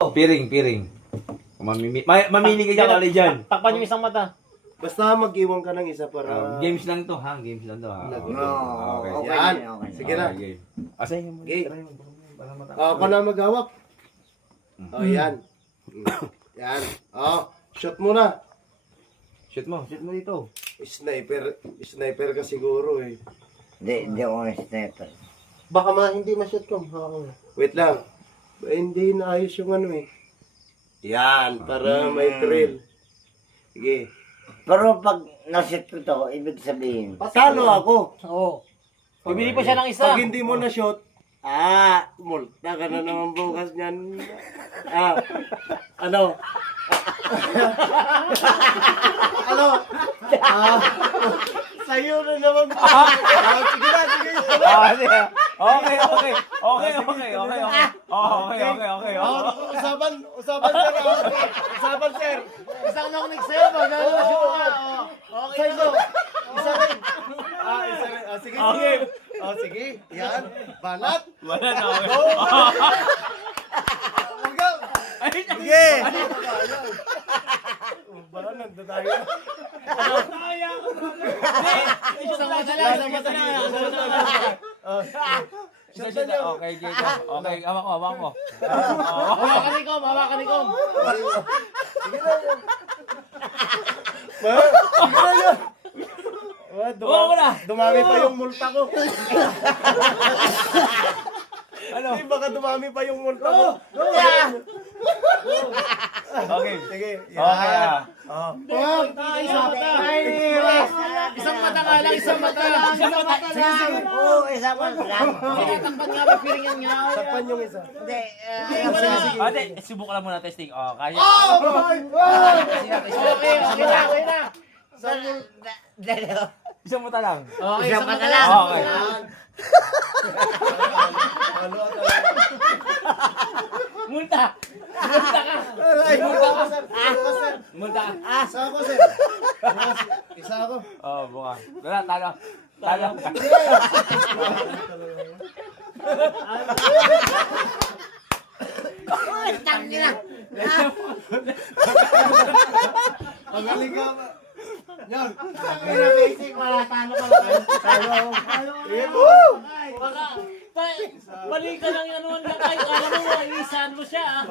Piring. Mamili ka dyan, Ali dyan. Takpan yung isang mata. Basta mag-iwan ka ng isa para... Games lang to, ha? Games lang to, ha? Okay. Okay. Yan. Okay. Sige na. Okay, game. Asahin mo. Okay. Try mo. Para mata. Ako na maghawak. Oh, yan. Yan. Oh, shot mo na. Shoot mo dito. Sniper ka siguro eh. Hindi ako ng sniper. Baka hindi ma-shot ko. Wait lang. Hindi naayos yung ano eh. Yan, para may thrill. Sige. Pero pag nasit ko to, ibig sabihin, talo ako. Oo. Bibili pa siya ng isa. Pag hindi mo na-shot, multa ka na naman bukas niyan. Ano? Ano? Sa'yo na naman. Sige na. Okay. Usapan sir. Usapan sir. Isang long neck sa'yo. Okay. Isa rin. Isa rin. Sige. Okay. Sige. Yan. Banat. Wala na, okay. Sige. Banat, nandun tayo. Isang mata lang. Okay, Jacob. Okay, hawak ko. Hawakan ni Kom. Sige na yun. Huwag mo na. Dumami pa yung multa ko. Ano? Hindi, baka dumami pa yung multa ko. Okay. Sige. Okay na. Isang mata nga lang. Isang mata lang. Oo, isa pa lang. Takpan nga ba piring yan nga? Sakpan yung isa. Hindi, Ate, subukan lang muna testing. Oh, kaya. Okay na. Isang mata lang. Okay, Isang mata lang. Okay. Ano talaga? Multa. Multa ka. Isa ako, sir. Isa ako. Oh, buka. Talo. Magaling ka. Yan. Basic, wala talo ka lang. Baka, mali ka lang yan naman kahit alam mo, iisahan mo siya.